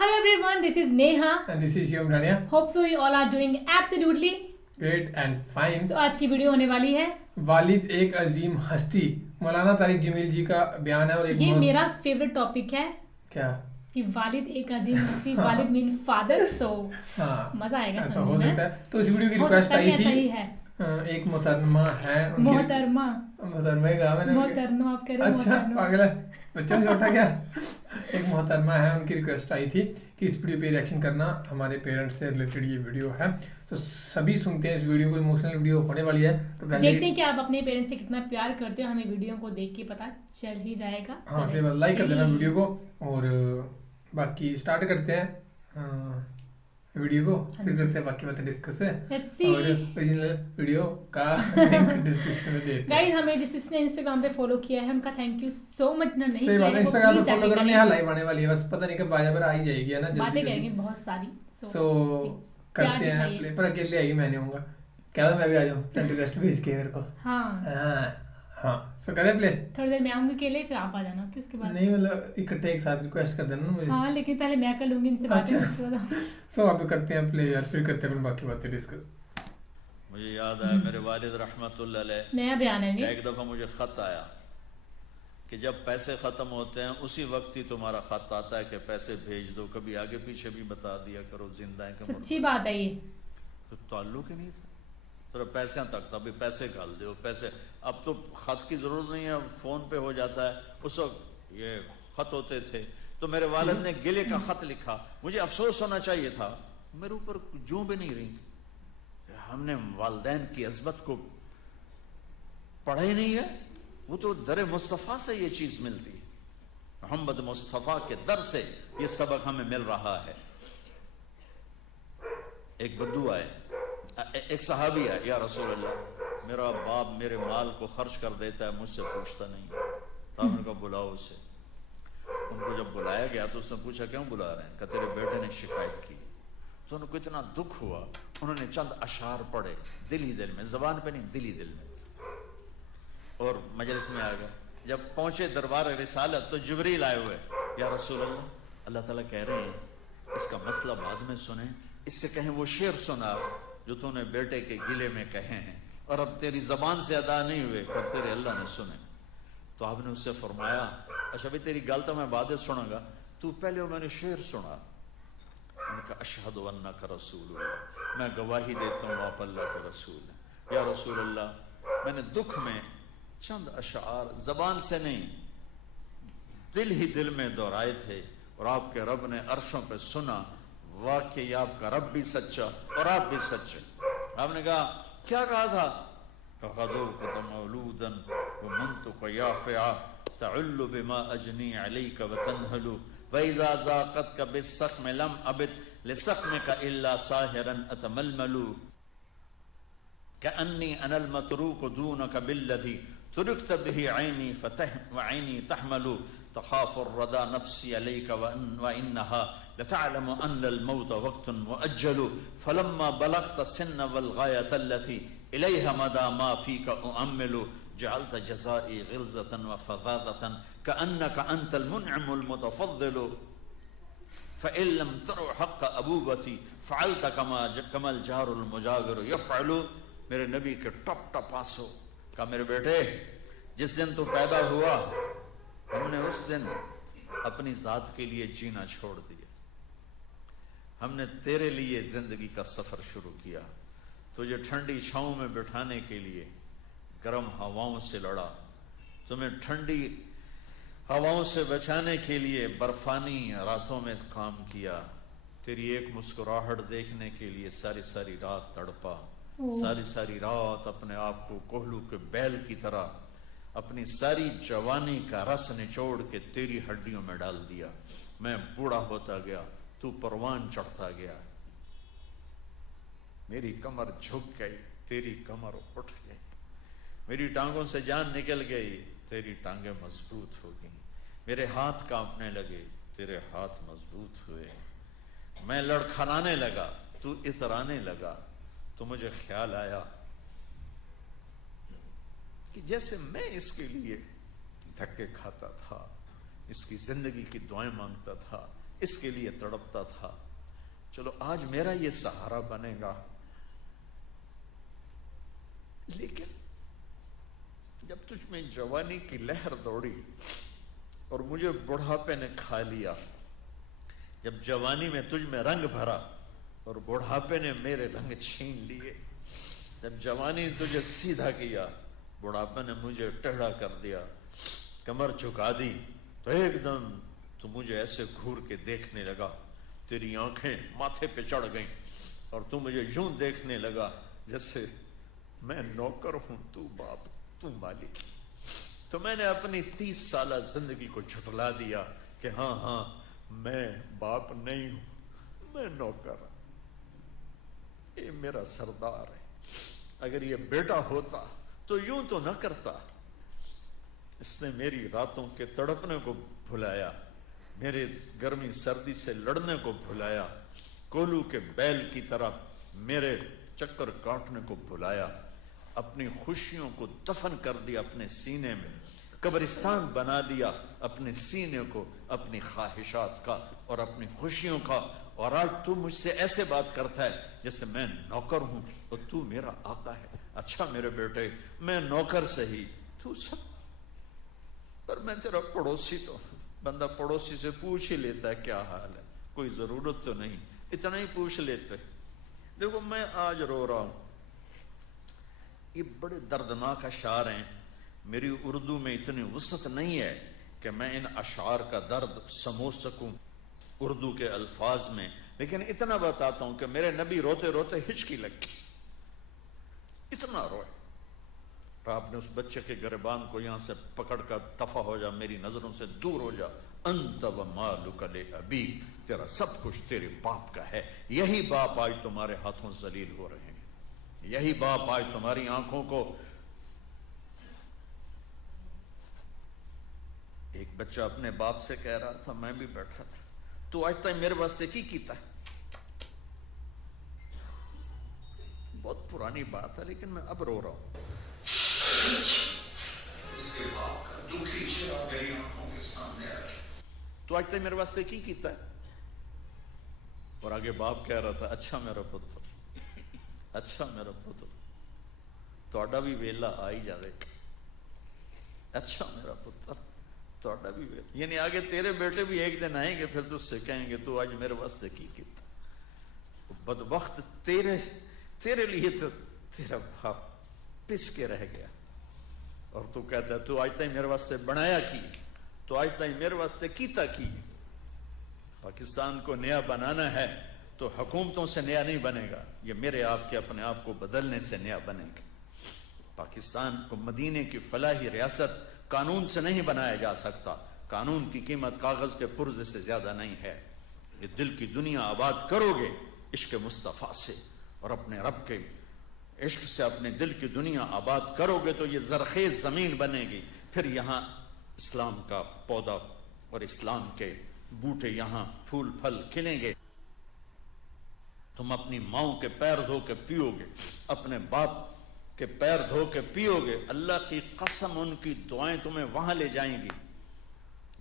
Hello everyone, this is Neha. And this is Yom Rania. Hope so you all are doing absolutely Great and fine. so आज की video होने वाली है, वालिद एक अजीम हस्ती, मौलाना तारिक जमील जी का बयान है और एक ये मेरा फेवरेट टॉपिक है क्या कि वालिद एक अजीम हस्ती, वालिद मीन फादर. सो हाँ मजा आएगा ऐसा सुनने हो में. सकता है. तो इस वीडियो की हो रिक्वेस्ट सकता है आई ऐसा ही थी. है. एक मोहतरमा है मोहतरमा मोहतरमा ही कहा मैंने. मोहतरमा आप करें. अच्छा मोहतरमा. पागल है बच्चा छोटा क्या. एक मोहतरमा है, उनकी रिक्वेस्ट आई थी कि इस वीडियो पे रिएक्शन करना, हमारे पेरेंट्स से रिलेटेड ये वीडियो है. तो सभी सुनते हैं इस वीडियो को, इमोशनल वीडियो होने वाली है. तो देखते हैं कि आप अपने पेरेंट्स से कितना प्यार करते हो, हमें वीडियो को देख के पता चल ही जाएगा. हाँ सही बात, लाइक कर देना वीडियो को. और बाकी स्टार्ट करते हैं वीडियो को, फिर करते हैं बाकी बातें डिस्कस है. और ओरिजिनल वीडियो का लिंक डिस्क्रिप्शन में देते हैं. गाइस हमें जिसने इंस्टाग्राम पे फॉलो किया है उनका थैंक यू सो मच. ना नहीं सही बात है, किया इंस्टाग्राम पे है फॉलो करो. नहीं लाइव आने वाली है, बस पता नहीं कब बाजा पर आ ही जाएगी है ना. बातें करेंगे बहुत सारी. सो करते हैं प्ले. पर अकेले आएगी, मैं नहीं होऊंगा. क्या मैं भी आ जाऊं, फ्रेंड रिक्वेस्ट भेज के मेरे को. हाँ हाँ सो करें प्ले. थोड़ी देर मैं आऊंगी अकेले, फिर आप आ जाना. फिर उसके बाद नहीं मतलब इकट्ठे एक साथ रिक्वेस्ट कर देना मुझे. हाँ लेकिन पहले मैं कर लूंगी इनसे बातें. अच्छा. उसके बाद सो आप करते हैं प्ले यार, फिर करते हैं बाकी बातें डिस्कस. मुझे याद आया मेरे वालिद रहमतुल्लाह अलैह, नया बयान है ये. एक दफ़ा मुझे ख़त आया कि जब पैसे ख़त्म होते हैं उसी वक्त ही तुम्हारा ख़त आता है कि पैसे भेज दो. कभी आगे पीछे भी बता दिया करो, जिंदा है कि सच्ची बात है ये. तो ताल्लुक ही नहीं था. तो पैसे तक था, अभी पैसे डाल दो पैसे. अब तो ख़त की ज़रूरत नहीं है, फ़ोन पे हो जाता है. उस वक्त ये ख़त होते थे. तो मेरे वालिद ने गिले का ख़त लिखा. मुझे अफसोस होना चाहिए था, मेरे ऊपर जूं भी नहीं रही. हमने वालिदैन की अज़मत को पढ़ा ही नहीं है. वो तो दर मुस्तफ़ा से ये चीज़ मिलती है. मोहम्मद मुस्तफ़ा के दर से ये सबक हमें मिल रहा है. एक बद्दू आए, एक सहाबी है, या रसूल अल्लाह मेरा बाप मेरे माल को खर्च कर देता है, मुझसे पूछता नहीं. तो आपने कहा बुलाओ उसे. उनको जब बुलाया गया तो उसने पूछा क्यों बुला रहे हैं. कहा तेरे बेटे ने शिकायत की. तो उनको इतना दुख हुआ, उन्होंने चंद अशार पढ़े दिल ही दिल में, जबान पे नहीं दिल ही दिल में, और मजलिस में आ गए. जब पहुंचे दरबार रिसालत तो जिब्रील आए हुए. या रसूल अल्लाह, अल्लाह ताला कह रहे हैं इसका मसला बाद में सुने, इससे कहें वो शेर सुना जो तूने बेटे के गिले में कहे हैं और अब तेरी जबान से अदा नहीं हुए, पर तेरे अल्लाह ने सुने. तो आपने उससे फरमाया अच्छा भाई तेरी गल तो मैं बाद में सुनागा, तू पहले मैंने शेर सुना. उनका अशहदु अन्नका रसूलुल्लाह, मैं गवाही देता हूँ आप अल्लाह के रसूल हैं. या रसूल अल्लाह मैंने दुख में चंद अशार जबान से नहीं दिल ही दिल में दोहराए थे और आपके रब ने अर्शों पे सुना. वाकई आपका रब भी सच्चा और आप भी सच्चे. आपने कहा क्या कहा था. मौलूदन व मंतुक याफ़िआ तउल्लु बिमा अजनी अलैका व तनहलु व इज़ा ज़ाक़तका बिस्सक़म लम अबिद लिसक़मिका इल्ला साहिरन अतमलमलु कअन्नी अनल मतरूक दूनका बिल्लज़ी तुरकत बिही ऐनी फतह व ऐनी तहमलु तख़ाफ़ु अर्रदा नफ़्सी अलैका व इन्नहा लतअलमु अन्नल मौत वक़्तुन मुअज्जलु फलम्मा बलग़त सिन्न वल गायत अल्लती इलैहा मदा मा फ़ीका उअम्मिलु जअलत जज़ाई ग़िलज़तन व फ़ज़ाज़तन कअन्नका अंतल मुनअमुल मुतफ़द्दिलु फ़इन लम तरु हक़्क़ अबूबती फ़अलत कमल जारुल मुजाविरु यफ़अलु. मेरे नबी के टप टप आंसू. कहा मेरे बेटे जिस दिन तू पैदा हुआ हमने उस दिन अपनी जात के लिए जीना छोड़ दिया. हमने तेरे लिए जिंदगी का सफर शुरू किया. तुझे ठंडी छांव में बिठाने के लिए गर्म हवाओं से लड़ा, तुम्हें ठंडी हवाओं से बचाने के लिए बर्फानी रातों में काम किया. तेरी एक मुस्कुराहट देखने के लिए सारी सारी रात तड़पा. सारी सारी रात अपने आप को कोहलू के बैल की तरह अपनी सारी जवानी का रस निचोड़ के तेरी हड्डियों में डाल दिया. मैं बूढ़ा होता गया, तू परवान चढ़ता गया. मेरी कमर झुक गई, तेरी कमर उठ गई. मेरी टांगों से जान निकल गई, तेरी टांगें मजबूत हो गई. मेरे हाथ कांपने लगे, तेरे हाथ मजबूत हुए. मैं लड़खड़ाने लगा, तू इतराने लगा. तो मुझे ख्याल आया कि जैसे मैं इसके लिए धक्के खाता था, इसकी जिंदगी की दुआएं मांगता था, اس کے لیے تڑپتا تھا. چلو آج میرا یہ سہارا بنے گا. لیکن جب تجھ میں جوانی کی لہر دوڑی اور مجھے بڑھاپے نے کھا لیا، جب جوانی میں تجھ میں رنگ بھرا اور بڑھاپے نے میرے رنگ چھین لیے، جب جوانی نے تجھے سیدھا کیا، بڑھاپے نے مجھے ٹیڑھا کر دیا، کمر جھکا دی، تو ایک دم تو مجھے ایسے گھور کے دیکھنے لگا، تیری آنکھیں ماتھے پہ چڑھ گئیں اور تو مجھے یوں دیکھنے لگا جیسے میں نوکر ہوں، تو باپ، تو مالک. تو میں نے اپنی 30 سالہ زندگی کو جھٹلا دیا کہ ہاں میں باپ نہیں ہوں، میں نوکر ہوں، یہ میرا سردار ہے. اگر یہ بیٹا ہوتا تو یوں تو نہ کرتا. اس نے میری راتوں کے تڑپنے کو بھلایا، میرے گرمی سردی سے لڑنے کو بھلایا، کولو کے بیل کی طرح میرے چکر کاٹنے کو بھلایا، اپنی خوشیوں کو دفن کر دیا اپنے سینے میں، قبرستان بنا دیا اپنے سینے کو، اپنی خواہشات کا اور اپنی خوشیوں کا. اور آج تو مجھ سے ایسے بات کرتا ہے جیسے میں نوکر ہوں اور تو میرا آقا ہے. اچھا میرے بیٹے، میں نوکر سہی، تو سب، پر میں تیرا پڑوسی. تو بندہ پڑوسی سے پوچھ ہی لیتا ہے کیا حال ہے، کوئی ضرورت تو نہیں، اتنا ہی پوچھ لیتے. دیکھو میں آج رو رہا ہوں، یہ بڑے دردناک اشعار ہیں. میری اردو میں اتنی وسعت نہیں ہے کہ میں ان اشعار کا درد سمجھ سکوں اردو کے الفاظ میں، لیکن اتنا بتاتا ہوں کہ میرے نبی روتے روتے ہچکی لگی، اتنا روئے. اور آپ نے اس بچے کے گریبان کو یہاں سے پکڑ کر دفع ہو جا، میری نظروں سے دور ہو جا. انت و مالک لابیک، تیرا سب کچھ تیرے باپ کا ہے. یہی باپ آج تمہارے ہاتھوں ذلیل ہو رہے ہیں، یہی باپ آج تمہاری آنکھوں کو. ایک بچہ اپنے باپ سے کہہ رہا تھا، میں بھی بیٹھا تھا، تو آج تک میرے واسطے کی کیتا ہے. بہت پرانی بات ہے لیکن میں اب رو رہا ہوں. اس کے باپ کا دکھی چہرہ میری آنکھوں کے سامنے آ گیا، تو آج تک میرے واسطے کی کیتا ہے. اور آگے باپ کہہ رہا تھا، اچھا میرا پتر، اچھا میرا پتر، تہاڈا بھی ویلا آ ہی جاوے گا. اچھا میرا پتر، تہاڈا بھی ویلا، یعنی آگے تیرے بیٹے بھی ایک دن آئیں گے، پھر تو اس سے کہیں گے تو آج میرے واسطے کی کیتا. بدبخت تیرے لیے تو تیرا باپ پس کے رہ گیا، اور تو کہتا ہے تو آج تک میرے واسطے بنایا کی، تو آج تک میرے واسطے کیتا کی. پاکستان کو نیا بنانا ہے تو حکومتوں سے نیا نہیں بنے گا، یہ میرے آپ کے اپنے آپ کو بدلنے سے نیا بنے گا. پاکستان کو مدینے کی فلاحی ریاست قانون سے نہیں بنایا جا سکتا. قانون کی قیمت کاغذ کے پرزے سے زیادہ نہیں ہے. یہ دل کی دنیا آباد کرو گے عشق مصطفیٰ سے اور اپنے رب کے عشق سے اپنے دل کی دنیا آباد کرو گے تو یہ زرخیز زمین بنے گی. پھر یہاں اسلام کا پودا اور اسلام کے بوٹے یہاں پھول پھل کھلیں گے. تم اپنی ماؤں کے پیر دھو کے پیو گے، اپنے باپ کے پیر دھو کے پیو گے. اللہ کی قسم ان کی دعائیں تمہیں وہاں لے جائیں گی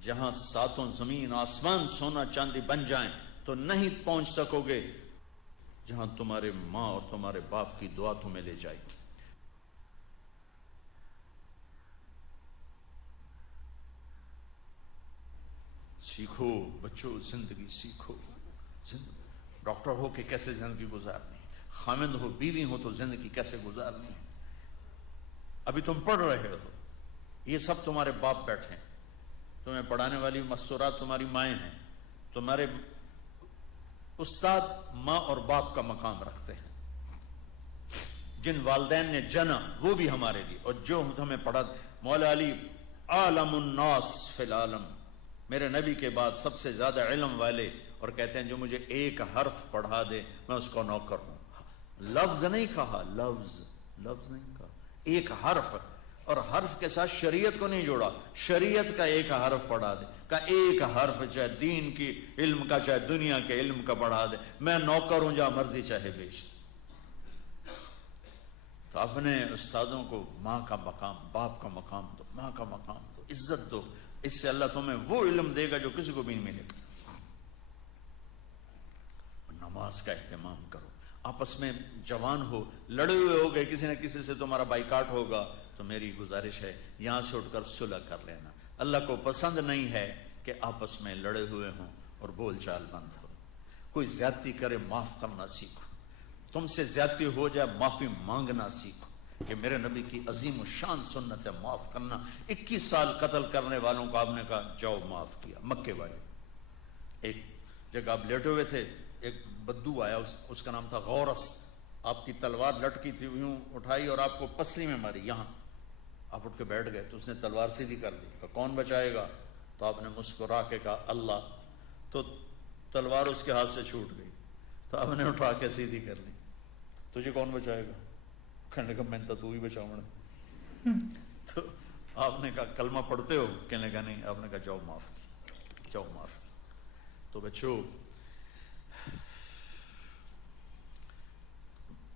جہاں ساتوں زمین آسمان سونا چاندی بن جائیں تو نہیں پہنچ سکو گے جہاں تمہارے ماں اور تمہارے باپ کی دعا تمہیں لے جائے گی. سیکھو بچوں، زندگی سیکھو. ڈاکٹر ہو کہ کیسے زندگی گزارنی ہے، خاوند ہو بیوی ہو تو زندگی کیسے گزارنی ہے. ابھی تم پڑھ رہے ہو، یہ سب تمہارے باپ بیٹھے ہیں، تمہیں پڑھانے والی مستورات تمہاری مائیں ہیں. تمہارے استاد ماں اور باپ کا مقام رکھتے ہیں. جن والدین نے جنا وہ بھی ہمارے لیے، اور جو ہمیں پڑھا. مولا علی عالم الناس فی العالم، میرے نبی کے بعد سب سے زیادہ علم والے، اور کہتے ہیں جو مجھے ایک حرف پڑھا دے میں اس کو نوکر ہوں. لفظ نہیں کہا، لفظ نہیں کہا، ایک حرف. اور حرف کے ساتھ شریعت کو نہیں جوڑا، شریعت کا ایک حرف پڑھا دے، کا ایک حرف چاہے دین کی علم کا چاہے دنیا کے علم کا پڑھا دے، میں نوکر ہوں، جہاں مرضی چاہے بیچ. تو اپنے استادوں کو ماں کا مقام، باپ کا مقام دو، ماں کا مقام دو، عزت دو. اس سے اللہ تمہیں وہ علم دے گا جو کسی کو بھی نہیں ملے گا. नमाज का एहतमाम करो, आपस में जवान हो, लड़े हुए हो गए, किसी न किसी से तुम्हारा बाइकाट होगा, तो मेरी गुजारिश है यहाँ से उठकर सुलह कर लेना। अल्लाह को पसंद नहीं है कि आपस में लड़े हुए हों और बोलचाल बंद हो। कोई ज्यादती करे, माफ करना सीखो, तुमसे ज्यादती हो जाए माफी मांगना सीखो, कि मेरे नबी की अजीम शान सुन्नत है माफ करना। 21 साल कत्ल करने वालों को आपने कहा जाओ माफ किया। मक्के वाले एक जगह आप लेटे हुए थे, एक बद्दू आया, उसका नाम था गौरस, आपकी तलवार लटकी थी, यूं उठाई और आपको पसली में मारी, यहाँ आप उठ के बैठ गए, तो उसने तलवार सीधी कर ली, कहा कौन बचाएगा? तो आपने मुस्कुरा के कहा अल्लाह, तो तलवार उसके हाथ से छूट गई, तो आपने उठा के सीधी कर ली, तुझे कौन बचाएगा? कहने का मैं तो तू ही बचाऊंगा। तो आपने कहा कलमा पढ़ते हो? कहने का नहीं। आपने कहा जाओ माफ की, जाओ माफ की। तो बच्चों,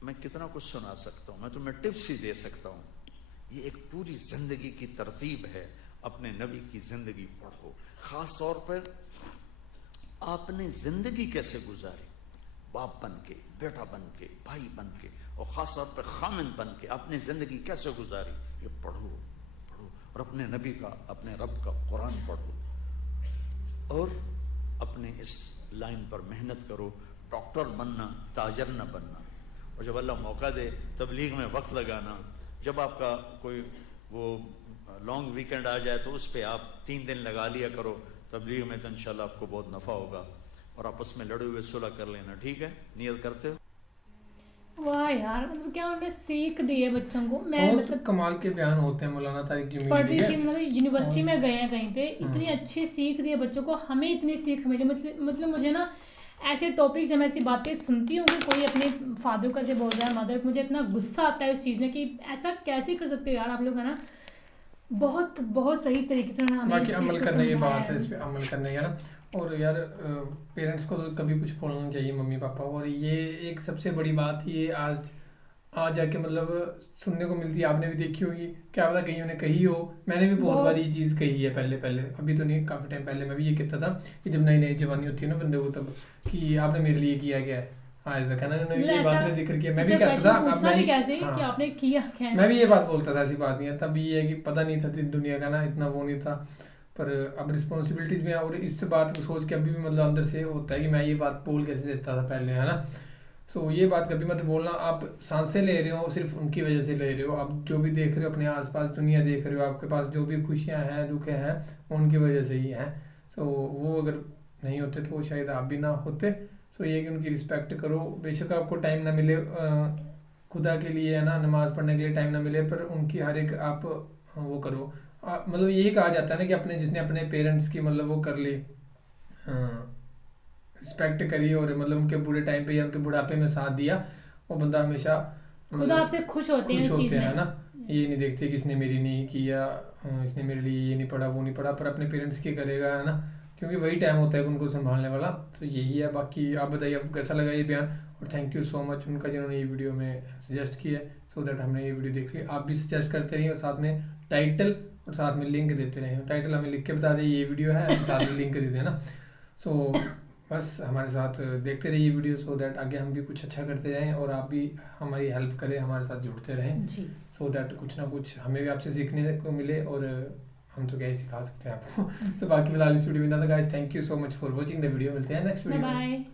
मैं कितना कुछ सुना सकता हूं, मैं तुम्हें टिप्स ही दे सकता हूं। ये एक पूरी जिंदगी की तरतीब है, अपने नबी की जिंदगी पढ़ो। खास तौर पर आपने जिंदगी कैसे गुजारी, बाप बन के, बेटा बन के, भाई बन के, और खास तौर पर खामिन बन के आपने जिंदगी कैसे गुजारी, ये पढ़ो पढ़ो। और अपने नबी का, अपने रब का कुरान पढ़ो, और अपने इस लाइन पर मेहनत करो। डॉक्टर बनना, ताजर न बनना। और जब अल्लाह मौका दे तबलीग में वक्त लगाना। जब आपका कोई वो लॉन्ग वीकेंड आ जाए तो उस पर आप 3 दिन लगा लिया करो तबलीग में, तो इंशाल्लाह आपको बहुत नफ़ा होगा। और आपस में लड़े हुए सुलह कर लेना, ठीक है? नियत करते हो? वाह यार, मतलब क्या उन्होंने सीख दी है बच्चों को। मैं बहुत मतलब कमाल के बयान होते हैं मौलाना तारिक जमील पढ़ रही के। थी, मतलब यूनिवर्सिटी में गए हैं कहीं पे, इतनी अच्छी सीख दी है बच्चों को, हमें इतनी सीख मिली। मतलब मुझे ना ऐसे टॉपिक जब मैं ऐसी बातें सुनती हूँ कि कोई अपने फादर को ऐसे बोल रहा है, मदर, मुझे इतना गुस्सा आता है उस चीज़ में कि ऐसा कैसे कर सकते हो यार आप लोग, है ना। बहुत बहुत सही तरीके से उन्होंने हमें बाकी इस अमल चीज़ को करने की समझाया बात है, इस पे अमल करने का ना। और यार पेरेंट्स को तो कभी कुछ बोलना चाहिए, मम्मी पापा। और ये एक सबसे बड़ी बात ये आज जाके मतलब सुनने को मिलती है, आपने भी देखी होगी, क्या पता कहीं उन्हें कही हो। मैंने भी बहुत बार ये चीज़ कही है पहले, अभी तो नहीं, काफ़ी टाइम पहले मैं भी ये कहता था कि जब नई नई जवानी होती है ना बंदे को, तब कि आपने मेरे लिए किया क्या है। आज तक है ना, उन्होंने ये बात का जिक्र किया, मैं भी कहता था। अब मैं कैसे कि आपने किया क्या है, मैं भी ये बात बोलता था, ऐसी बात नहीं है। तब ये है कि पता नहीं था दुनिया का ना, इतना वो नहीं था। पर अब रिस्पॉन्सिबिलिटीज़ में, और इस बात को सोच के अभी भी मतलब अंदर से होता है कि मैं ये बात बोल कैसे देता था पहले, है ना। सो ये बात कभी मत बोलना। आप सांसें ले रहे हो सिर्फ उनकी वजह से ले रहे हो, आप जो भी देख रहे हो अपने आसपास दुनिया देख रहे हो, आपके पास जो भी खुशियाँ हैं दुख हैं उनकी वजह से ही हैं। सो वो अगर नहीं होते तो शायद आप भी ना होते। सो ये कि उनकी रिस्पेक्ट करो। बेशक आपको टाइम ना मिले खुदा के लिए, है ना, नमाज़ पढ़ने के लिए टाइम ना मिले, पर उनकी हर एक आप वो करो। मतलब यही कहा जाता है ना कि अपने जिसने अपने पेरेंट्स की मतलब वो कर ली, रिस्पेक्ट करिए, और मतलब उनके बुरे टाइम पे या उनके बुढ़ापे में साथ दिया, वो बंदा हमेशा खुदा आपसे खुश होते हैं ना। ये नहीं देखते कि इसने मेरी नहीं किया, इसने मेरे लिए ये नहीं पढ़ा वो नहीं पढ़ा, पर अपने पेरेंट्स की करेगा, है ना, क्योंकि वही टाइम होता है उनको संभालने वाला। तो यही है। बाकी आप बताइए आपको कैसा लगा ये बयान, और थैंक यू सो मच उनका जिन्होंने ये वीडियो में सजेस्ट किया, सो दैट हमने ये वीडियो देख ली। आप भी सजेस्ट करते रहिए, और साथ में टाइटल और साथ में लिंक देते रहे। टाइटल हमें लिख के बता दें ये वीडियो है, साथ में लिंक दे दें ना। सो बस हमारे साथ देखते रहिए वीडियो, सो दैट आगे हम भी कुछ अच्छा करते जाएं, और आप भी हमारी हेल्प करें, हमारे साथ जुड़ते रहें, सो दैट कुछ ना कुछ हमें भी आपसे सीखने को मिले, और हम तो क्या ही सिखा सकते हैं आपको। तो बाकी फिलहाल इस वीडियो में था guys, thank you so much for watching the video. मिलते हैं नेक्स्ट वीडियो में।